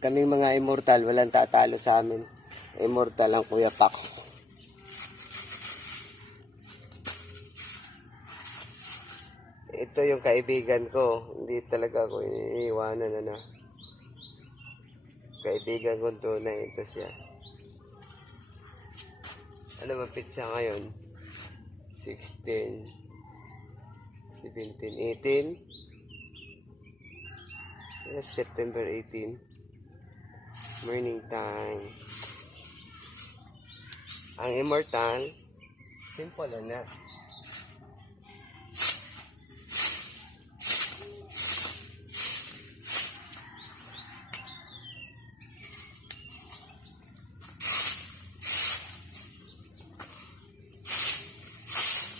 Kaming mga immortal, walang tatalo sa amin. Immortal ang Kuya Pax. Ito yung kaibigan ko. Hindi talaga ako iniiwanan, ano. Kaibigan ko tunay, ito siya. Ano, mapit siya ngayon? 16, 17, 18. Yes, September 18. Morning time. Ang immortal, simple na.